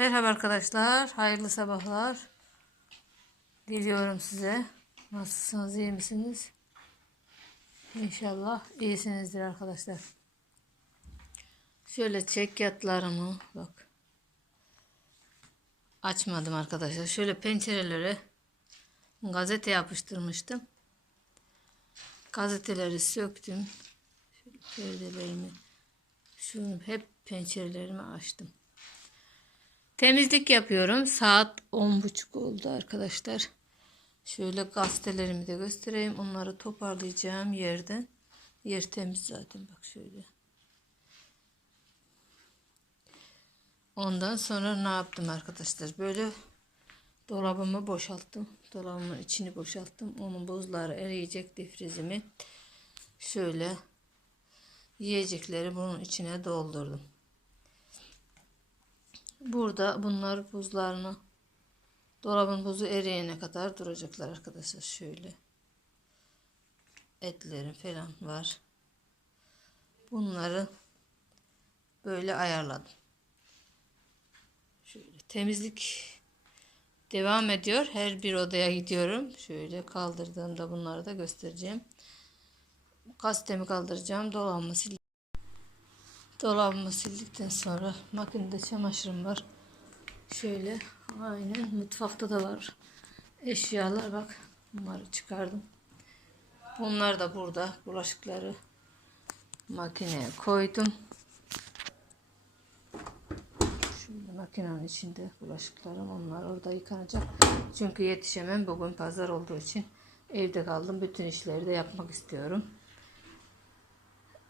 Merhaba arkadaşlar, hayırlı sabahlar diliyorum size. Nasılsınız, iyi misiniz? İnşallah iyisinizdir arkadaşlar. Şöyle çekyatlarımı bak. Açmadım arkadaşlar. Şöyle pencerelere gazete yapıştırmıştım. Gazeteleri söktüm. Şöyle perdelerimi, şunu hep pencerelerimi açtım. Temizlik yapıyorum. Saat 10.30 oldu arkadaşlar. Şöyle gazetelerimi de göstereyim. Onları toparlayacağım yerden. Yer temiz zaten bak şöyle. Ondan sonra ne yaptım arkadaşlar? Böyle dolabımı boşalttım. Dolabımın içini boşalttım. Onun buzları eriyecek difrizimi. Şöyle yiyecekleri bunun içine doldurdum. Burada bunlar buzlarını dolabın buzu eriyene kadar duracaklar arkadaşlar. Şöyle etlerim falan var. Bunları böyle ayarladım. Şöyle temizlik devam ediyor. Her bir odaya gidiyorum. Şöyle kaldırdığımda bunları da göstereceğim. Gazetemi kaldıracağım. Dolabımı sil Dolabımı sildikten sonra makinede çamaşırım var. Şöyle aynen mutfakta da var. Eşyalar bak bunları çıkardım. Bunlar da burada bulaşıkları makineye koydum. Şimdi makinenin içinde bulaşıklarım onlar orada yıkanacak. Çünkü yetişemem bugün pazar olduğu için evde kaldım. Bütün işleri de yapmak istiyorum.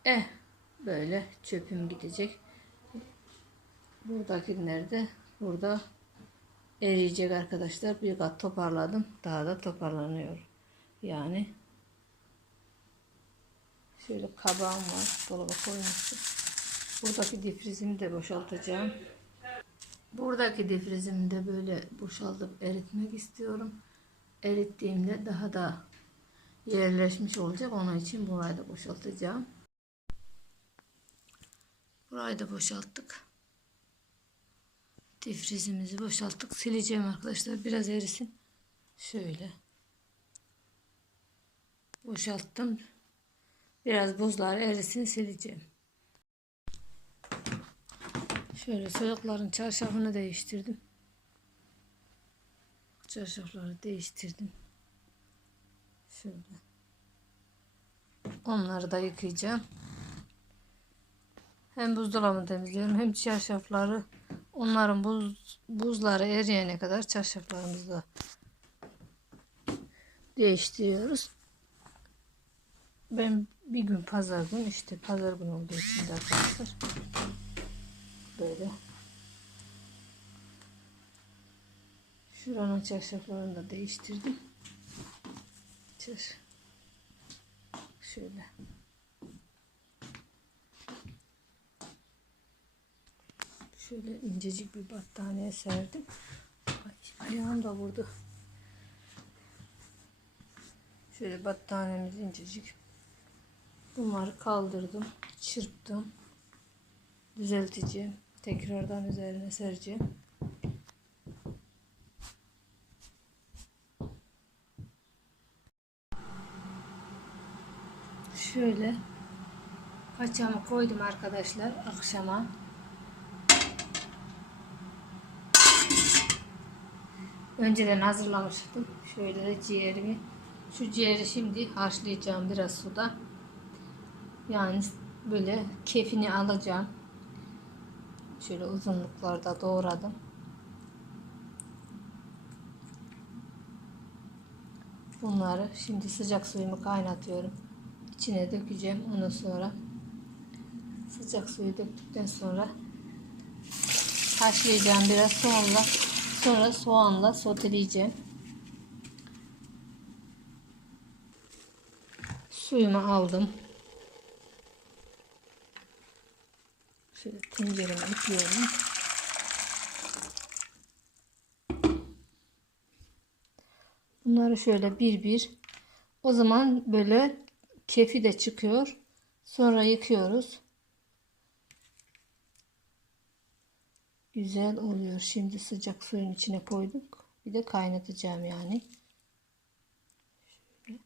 Eh böyle çöpüm gidecek. Buradakiler de burada eriyecek arkadaşlar. Bir kat toparladım. Daha da toparlanıyor. Yani şöyle kabağım var. Dolaba koymuştum. Buradaki difrizimi de boşaltacağım. Buradaki difrizimi de böyle boşaltıp eritmek istiyorum. Erittiğimde daha da yerleşmiş olacak. Onun için burayı da boşaltacağım. Burayı da boşalttık. Difrizimizi boşalttık. Sileceğim arkadaşlar. Biraz erisin. Şöyle. Boşalttım. Biraz buzlar erisin sileceğim. Şöyle çocukların çarşafını değiştirdim. Çarşafları değiştirdim. Şöyle. Onları da yıkayacağım. Hem buzdolabını temizliyorum hem çarşafları onların buz, buzları eriyene kadar çarşaflarımızı da değiştiriyoruz. Ben bir gün pazar gün işte pazar günü olduğu için de arkadaşlar böyle şuranın çarşaflarını da değiştirdim. Çarş şöyle Şöyle incecik bir battaniye serdim. Ay, ayağım da vurdu. Şöyle battaniyemiz incecik. Bunları kaldırdım. Çırptım. Düzelteceğim. Tekrardan üzerine sereceğim. Şöyle paçamı koydum arkadaşlar akşama. Önceden hazırlamıştım. Şöyle de ciğerimi. Şu ciğeri şimdi haşlayacağım biraz suda. Yani böyle kefini alacağım. Şöyle uzunluklarda doğradım. Bunları şimdi sıcak suyumu kaynatıyorum. İçine dökeceğim. Ondan sonra sıcak suyu döktükten sonra haşlayacağım biraz sonra Sonra soğanla soteleyeceğim. Suyumu aldım. Şöyle tencereme ekliyorum. Bunları şöyle bir bir. O zaman böyle kefi de çıkıyor. Sonra yıkıyoruz. Güzel oluyor. Şimdi sıcak suyun içine koyduk. Bir de kaynatacağım yani. Şöyle.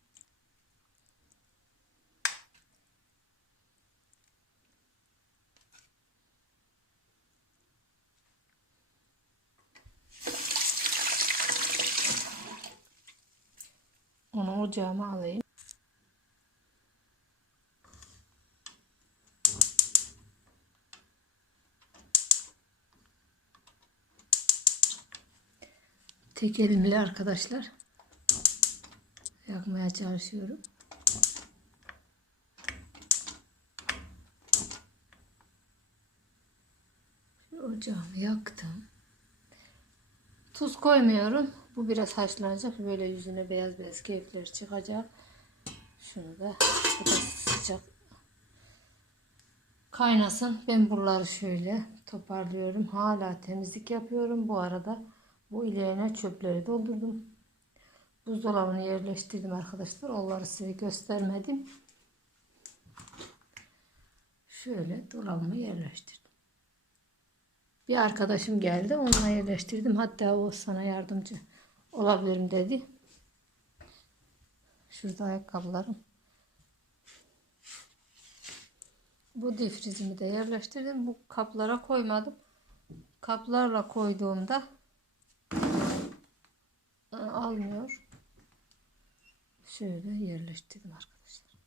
Onu ocağıma alayım. Tek elimle arkadaşlar yakmaya çalışıyorum. Ocağımı yaktım. Tuz koymuyorum. Bu biraz haşlanacak. Böyle yüzüne beyaz beyaz keyifler çıkacak. Şunu da sıcak kaynasın. Ben buraları şöyle toparlıyorum. Hala temizlik yapıyorum. Bu arada bu ileğine çöpleri doldurdum. Buzdolabını yerleştirdim arkadaşlar. Onları size göstermedim. Şöyle dolabımı yerleştirdim. Bir arkadaşım geldi. Onunla yerleştirdim. Hatta o sana yardımcı olabilirim dedi. Şurada ayakkabılarım. Bu difrizimi de yerleştirdim. Bu kaplara koymadım. Kaplarla koyduğumda almıyor. Şöyle yerleştirdim arkadaşlar.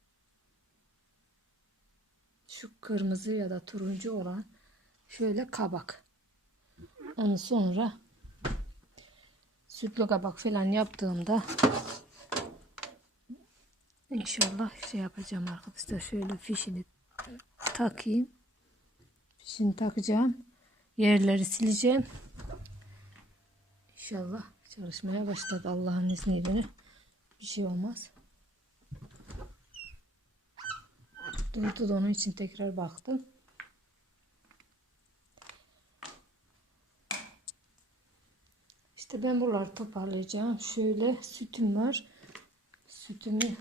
Şu kırmızı ya da turuncu olan şöyle kabak. Onu sonra sütlü kabak falan yaptığımda inşallah şey yapacağım arkadaşlar. Şöyle fişini takayım. Fişini takacağım. Yerleri sileceğim. İnşallah çalışmaya başladı Allah'ın izniyle. Bir şey olmaz. Durdu da onun için tekrar baktım. İşte ben buraları toparlayacağım. Şöyle sütüm var. Sütümü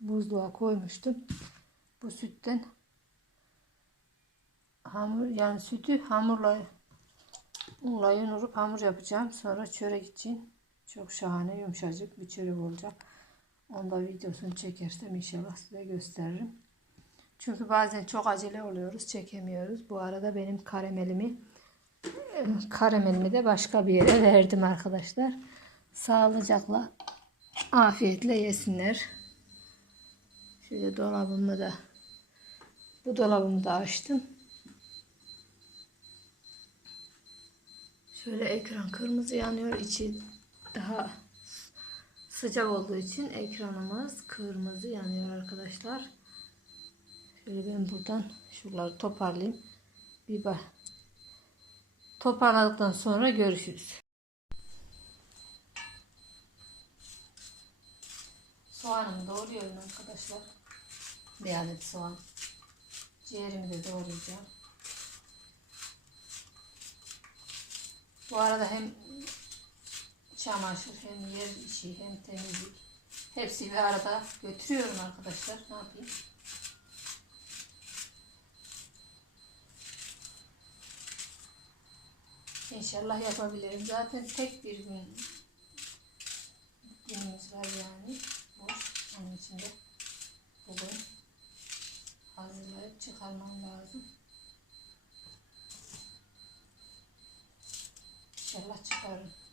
buzluğa koymuştum. Bu sütten hamur yani sütü hamurla unla yoğurup hamur yapacağım. Sonra çörek için çok şahane yumuşacık bir çörek olacak. Onda videosunu çekersem inşallah size gösteririm. Çünkü bazen çok acele oluyoruz, çekemiyoruz. Bu arada benim karamelimi karamelimi de başka bir yere verdim arkadaşlar. Sağlıcakla afiyetle yesinler. Şöyle dolabımı da bu dolabımı da açtım. Şöyle ekran kırmızı yanıyor. içi daha sıcak olduğu için ekranımız kırmızı yanıyor arkadaşlar. Şöyle ben buradan şuraları toparlayayım. Bir bak. Toparladıktan sonra görüşürüz. Soğanımı doğruyorum arkadaşlar. Bir adet soğan. Ciğerimi de doğrayacağım. Bu arada hem çamaşır hem yer işi hem temizlik hepsi bir arada götürüyorum arkadaşlar. Ne yapayım? İnşallah yapabilirim. Zaten tek bir gün günümüz var yani. Boş. Onun için de bugün hazırlayıp çıkarmam lazım. İnşallah çıkarım.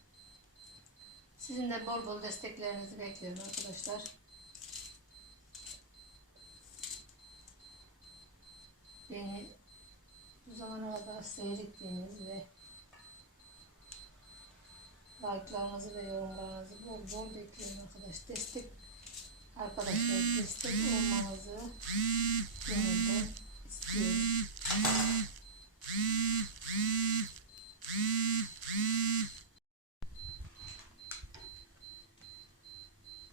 Sizin de bol bol desteklerinizi bekliyorum arkadaşlar. Beni bu zamana kadar seyrettiğiniz ve like'larınızı ve yorumlarınızı bol bol bekliyorum arkadaş. Destek arkadaşlar destek olmanızı gönülden istiyorum.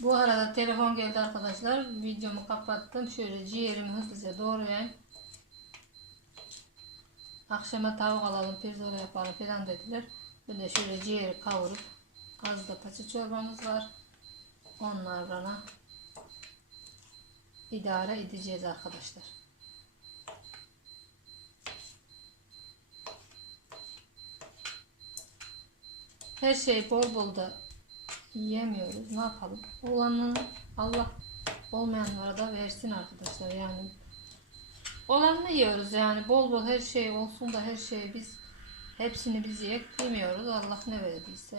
Bu arada telefon geldi arkadaşlar. Videomu kapattım. Şöyle ciğerimi hızlıca doğrayayım. Akşama tavuk alalım, pirzola yapalım falan dediler. Ben de şöyle ciğeri kavurup azda paça çorbamız var. Onlarla idare edeceğiz arkadaşlar. her şey bol bol da yiyemiyoruz. Ne yapalım? Olanın Allah olmayanlara da versin arkadaşlar. Yani olanını yiyoruz yani bol bol her şey olsun da her şey biz hepsini biz yiyek yemiyoruz. Allah ne verdiyse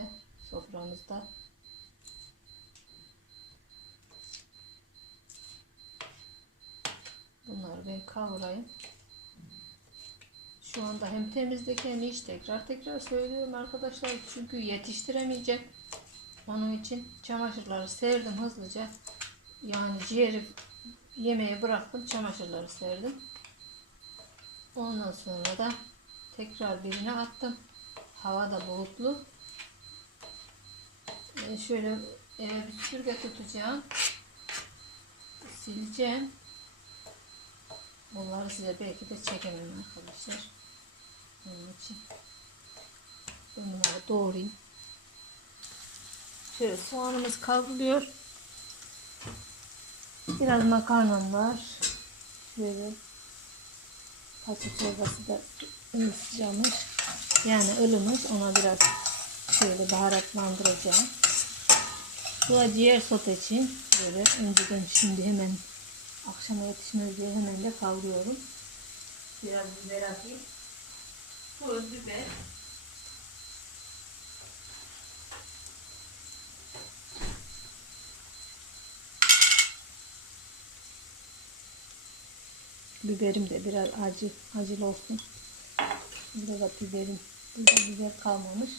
soframızda. Bunları ben kavurayım. Şu anda hem temizlik hem iş tekrar tekrar söylüyorum arkadaşlar. Çünkü yetiştiremeyeceğim. Onun için çamaşırları serdim hızlıca. Yani ciğeri yemeğe bıraktım. Çamaşırları serdim. Ondan sonra da tekrar birine attım. Hava da bulutlu. Ee, şöyle eve bir süpürge tutacağım. Sileceğim. Bunları size belki de çekemem arkadaşlar. Onun için bunları doğrayayım. Şöyle soğanımız kavruluyor. Biraz makarnam var. Şöyle patates çorbası da ısıcamış. Yani ılımış. Ona biraz şöyle baharatlandıracağım. Bu da diğer sote için böyle önceden şimdi hemen akşama yetişmez diye hemen de kavuruyorum. Biraz biber atayım. Pul biber. Biberim de biraz acı, acılı olsun. Burada da biberim, burada biber kalmamış.